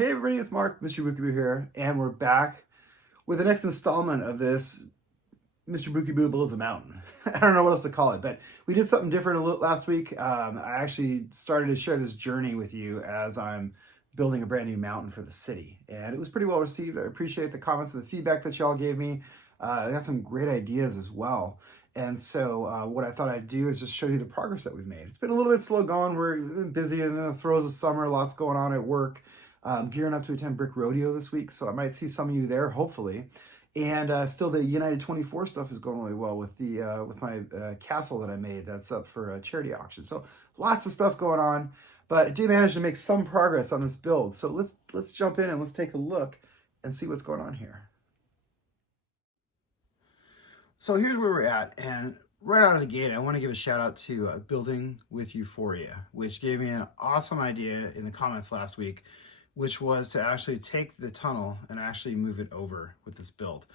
Hey everybody, it's Mark, Mr. Bookyboo here, and we're back with the next installment of this Mr. Bookyboo Builds a Mountain. I don't know what else to call it, but we did something different last week. I actually started to share this journey with you as I'm building a brand new mountain for the city, and it was pretty well received. I appreciate the comments and the feedback that y'all gave me. I got some great ideas as well. And so what I thought I'd do is just show you the progress that we've made. It's been a little bit slow going. We've been busy in the throes of summer, lots going on at work. Gearing up to attend Brick Rodeo this week, so I might see some of you there, hopefully. And still, the United 24 stuff is going really well with the with my castle that I made. That's up for a charity auction. So lots of stuff going on, but I did manage to make some progress on this build. So let's jump in and let's take a look and see what's going on here. So here's where we're at, and right out of the gate, I want to give a shout out to Building with Euphoria, which gave me an awesome idea in the comments last week, which was to actually take the tunnel and actually move it over with this build.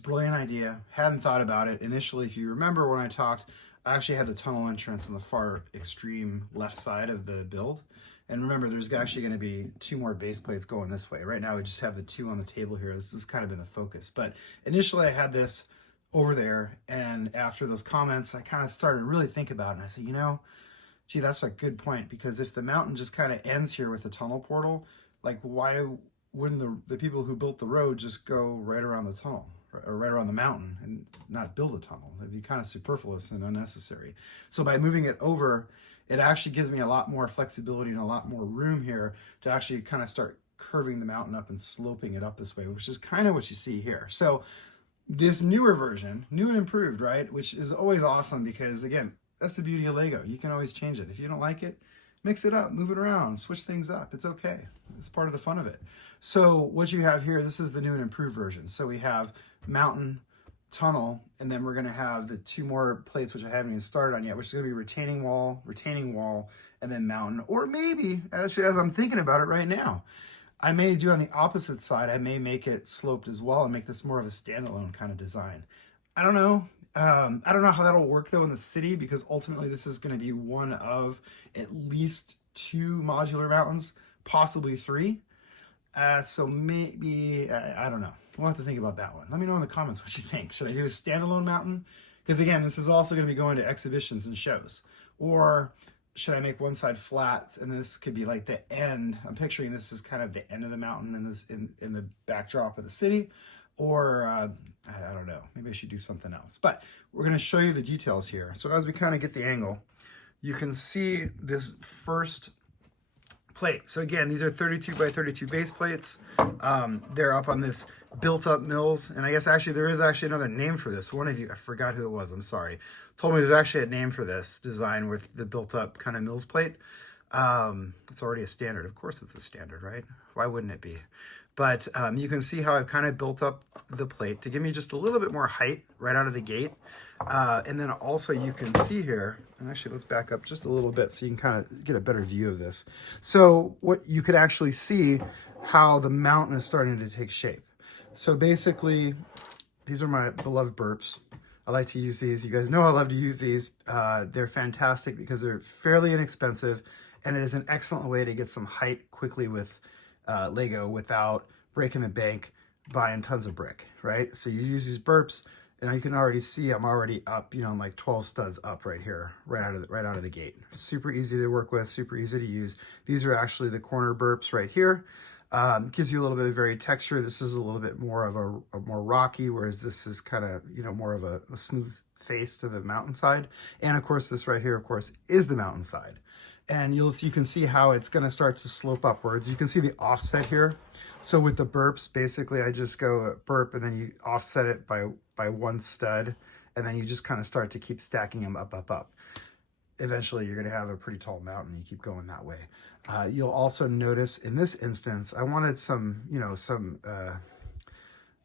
Brilliant idea. Hadn't thought about it. Initially, if you remember when I talked, I actually had the tunnel entrance on the far extreme left side of the build. And remember, there's actually going to be 2 more base plates going this way. Right now, we just have the 2 on the table here. This has kind of been the focus. But initially, I had this over there. And after those comments, I kind of started to really think about it. And I said, you know, gee, that's a good point, because if the mountain just kind of ends here with the tunnel portal, like why wouldn't the people who built the road just go right around the tunnel or right around the mountain and not build a tunnel? That'd be kind of superfluous and unnecessary. So by moving it over, it actually gives me a lot more flexibility and a lot more room here to actually kind of start curving the mountain up and sloping it up this way, which is kind of what you see here. So this newer version, new and improved, right? Which is always awesome because, again, that's the beauty of Lego. You can always change it. If you don't like it, mix it up, move it around, switch things up. It's okay. It's part of the fun of it. So what you have here, this is the new and improved version. So we have mountain, tunnel, and then we're going to have the 2 more plates, which I haven't even started on yet, which is going to be retaining wall, and then mountain. Or maybe, actually, as I'm thinking about it right now, I may do on the opposite side. I may make it sloped as well and make this more of a standalone kind of design. I don't know. I don't know how that'll work though in the city, because ultimately this is going to be one of at least 2 modular mountains, possibly 3. So maybe, I don't know. We'll have to think about that one. Let me know in the comments what you think. Should I do a standalone mountain? Because again, this is also going to be going to exhibitions and shows. Or should I make one side flat and this could be like the end? I'm picturing this as kind of the end of the mountain in this in the backdrop of the city. Or I don't know, maybe I should do something else. But we're going to show you the details here. So as we kind of get the angle, you can see this first plate. So again, these are 32 by 32 base plates. They're up on this built-up mills. And I guess actually there is actually another name for this. One of you, I forgot who it was, I'm sorry, told me there's actually a name for this design with the built-up kind of mills plate. It's already a standard. Of course it's a standard, right? Why wouldn't it be? But you can see how I've kind of built up the plate to give me just a little bit more height right out of the gate. And then also you can see here, and actually let's back up just a little bit so you can kind of get a better view of this. So what you could actually see how the mountain is starting to take shape. So basically, these are my beloved burps. I like to use these. You guys know I love to use these. They're fantastic because they're fairly inexpensive, and it is an excellent way to get some height quickly with Lego without breaking the bank buying tons of brick, right? So you use these burps, and you can already see I'm already up, you know, I'm like 12 studs up right here, right out of the gate. Super easy to work with, super easy to use. These are actually the corner burps right here. Gives you a little bit of varied texture. This is a little bit more of a more rocky, whereas this is kind of, you know, more of a smooth face to the mountainside. And of course, this right here, of course, is the mountainside. And you can see how it's going to start to slope upwards. You can see the offset here. So with the burps, basically I just go burp and then you offset it by 1 stud, and then you just kind of start to keep stacking them up. Eventually you're going to have a pretty tall mountain. You keep going that way. You'll also notice in this instance, I wanted some, you know,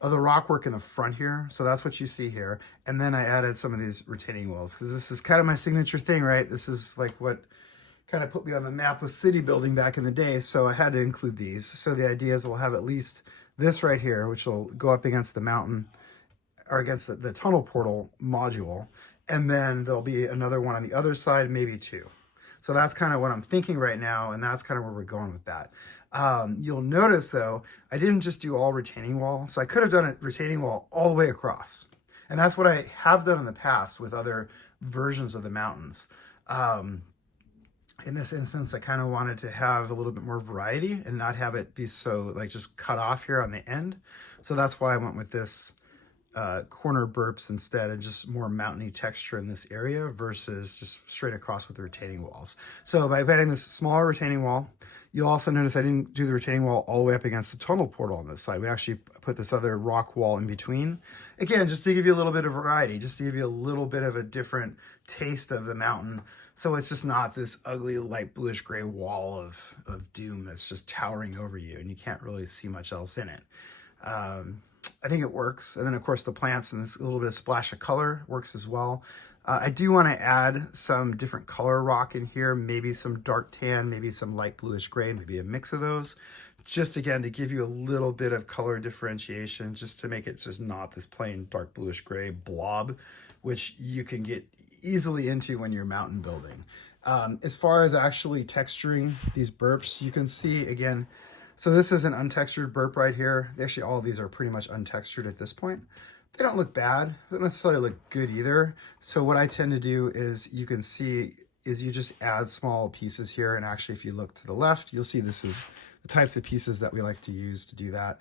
of the rock work in the front here. So that's what you see here. And then I added some of these retaining walls because this is kind of my signature thing, right? This is like what kind of put me on the map with city building back in the day. So I had to include these. So the idea is we'll have at least this right here, which will go up against the mountain or against the tunnel portal module. And then there'll be another one on the other side, maybe 2. So that's kind of what I'm thinking right now, and that's kind of where we're going with that. You'll notice though, I didn't just do all retaining wall. So I could have done a retaining wall all the way across. And that's what I have done in the past with other versions of the mountains. In this instance, I kind of wanted to have a little bit more variety and not have it be so like just cut off here on the end. So that's why I went with this corner burps instead, and just more mountainy texture in this area versus just straight across with the retaining walls. So by adding this smaller retaining wall, you'll also notice I didn't do the retaining wall all the way up against the tunnel portal on this side. We actually put this other rock wall in between. Again, just to give you a little bit of variety, just to give you a little bit of a different taste of the mountain. So it's just not this ugly light bluish gray wall of doom that's just towering over you and you can't really see much else in it. I think it works. And then of course the plants and this little bit of splash of color works as well. I do want to add some different color rock in here, maybe some dark tan, maybe some light bluish gray, maybe a mix of those. Just again, to give you a little bit of color differentiation, just to make it just not this plain dark bluish gray blob, which you can get easily into when you're mountain building. As far as actually texturing these burps, you can see again, so this is an untextured burp right here. Actually, all of these are pretty much untextured at this point. They don't look bad. They don't necessarily look good either. So what I tend to do is you can see is you just add small pieces here. And actually, if you look to the left, you'll see this is the types of pieces that we like to use to do that.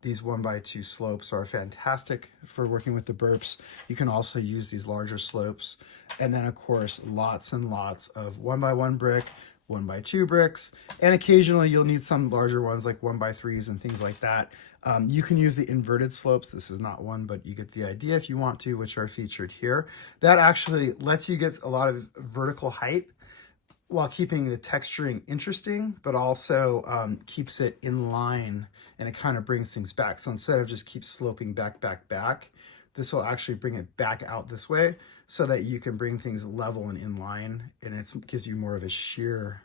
These 1x2 slopes are fantastic for working with the burps. You can also use these larger slopes. And then of course, lots and lots of 1x1 brick, 1x2 bricks, and occasionally you'll need some larger ones like 1x3s and things like that. You can use the inverted slopes. This is not one, but you get the idea if you want to, which are featured here. That actually lets you get a lot of vertical height while keeping the texturing interesting, but also keeps it in line, and it kind of brings things back. So instead of just keep sloping back, this will actually bring it back out this way so that you can bring things level and in line, and it gives you more of a sheer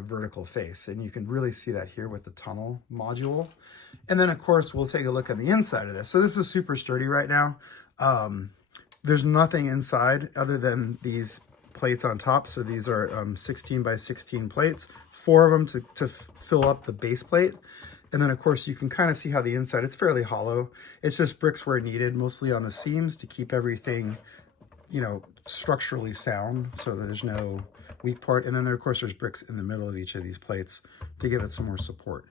vertical face. And you can really see that here with the tunnel module. And then of course, we'll take a look on the inside of this. So this is super sturdy right now. There's nothing inside other than these plates on top. So these are 16x16 plates, 4 of them to fill up the base plate. And then of course you can kind of see how the inside, it's fairly hollow. It's just bricks where needed, mostly on the seams to keep everything, you know, structurally sound so that there's no weak part. And then there, of course, there's bricks in the middle of each of these plates to give it some more support.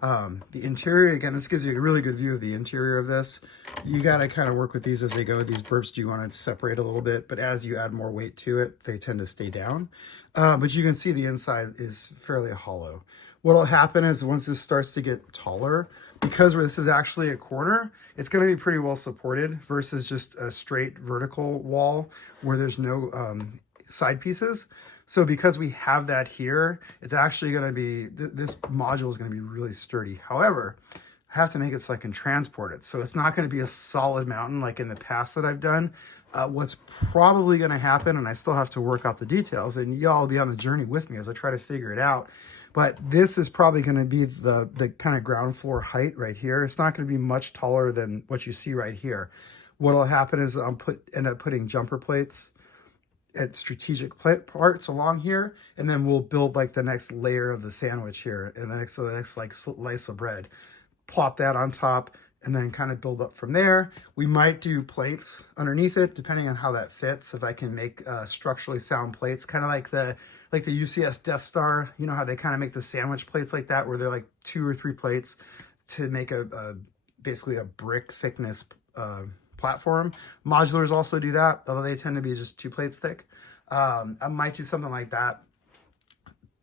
The interior, again, this gives you a really good view of the interior of this. You got to kind of work with these as they go. These burps do want to separate a little bit, but as you add more weight to it, they tend to stay down. But you can see the inside is fairly hollow. What'll happen is once this starts to get taller, because this is actually a corner, it's going to be pretty well supported versus just a straight vertical wall where there's no side pieces. So because we have that here, it's actually going to be, this module is going to be really sturdy. However, I have to make it so I can transport it. So it's not going to be a solid mountain like in the past that I've done. What's probably going to happen, and I still have to work out the details, and y'all will be on the journey with me as I try to figure it out. But this is probably going to be the kind of ground floor height right here. It's not going to be much taller than what you see right here. What'll happen is I'll end up putting jumper plates at strategic parts along here, and then we'll build like the next layer of the sandwich here, and the next like slice of bread. Plop that on top, and then kind of build up from there. We might do plates underneath it, depending on how that fits. If I can make structurally sound plates, kind of like the UCS Death Star, you know how they kind of make the sandwich plates like that, where they're like 2 or 3 plates to make basically a brick thickness platform. Modulars also do that, although they tend to be just 2 plates thick. I might do something like that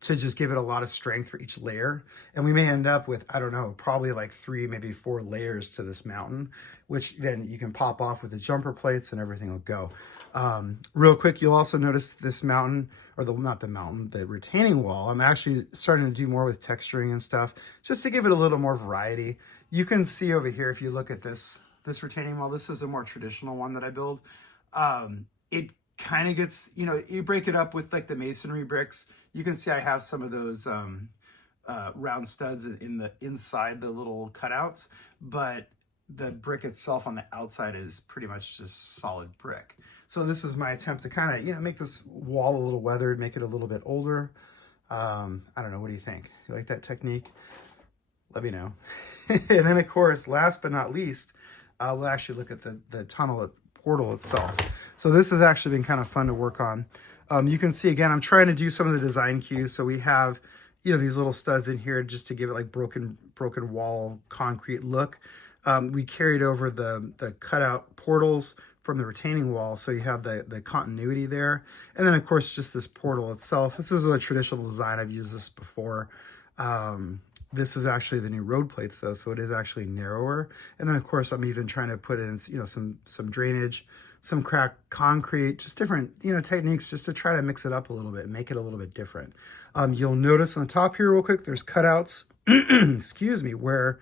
to just give it a lot of strength for each layer. And we may end up with, I don't know, probably like 3, maybe 4 layers to this mountain, which then you can pop off with the jumper plates and everything will go. Real quick, you'll also notice this mountain, or not the mountain, the retaining wall. I'm actually starting to do more with texturing and stuff, just to give it a little more variety. You can see over here, if you look at this retaining wall, this is a more traditional one that I build. It kind of gets, you know, you break it up with like the masonry bricks. You can see I have some of those round studs inside the little cutouts, but the brick itself on the outside is pretty much just solid brick. So this is my attempt to kind of, make this wall a little weathered, make it a little bit older. I don't know. What do you think? You like that technique? Let me know. And then, of course, last but not least, we'll actually look at the tunnel portal itself. So this has actually been kind of fun to work on. You can see, again, I'm trying to do some of the design cues. So we have, these little studs in here just to give it like broken wall concrete look. We carried over the cutout portals from the retaining wall, so you have the continuity there. And then, of course, just this portal itself. This is a traditional design. I've used this before. This is actually the new road plates, though, so it is actually narrower. And then, of course, I'm even trying to put in, some drainage, some cracked concrete, just different, techniques just to try to mix it up a little bit and make it a little bit different. You'll notice on the top here real quick, there's cutouts, excuse me, where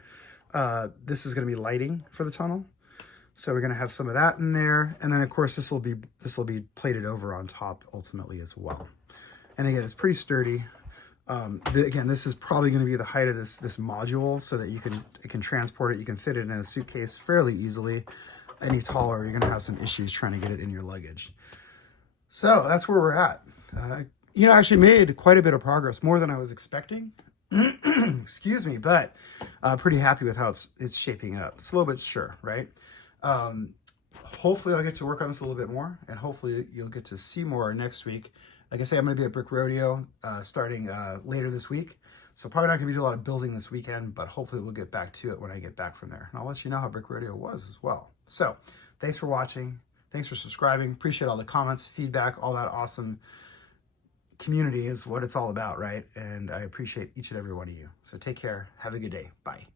this is going to be lighting for the tunnel. So we're going to have some of that in there. And then, of course, this will be plated over on top ultimately as well. And again, it's pretty sturdy. Again, this is probably going to be the height of this module so that it can transport it. You can fit it in a suitcase fairly easily. Any taller, you're going to have some issues trying to get it in your luggage. So that's where we're at. Actually made quite a bit of progress, more than I was expecting. Excuse me, but pretty happy with how it's shaping up. Slow but sure, right? Hopefully I'll get to work on this a little bit more, and hopefully you'll get to see more next week. Like I say, I'm going to be at Brick Rodeo starting later this week. So probably not going to be doing a lot of building this weekend, but hopefully we'll get back to it when I get back from there. And I'll let you know how Brick Rodeo was as well. So thanks for watching. Thanks for subscribing. Appreciate all the comments, feedback, all that awesome community is what it's all about, right? And I appreciate each and every one of you. So take care. Have a good day. Bye.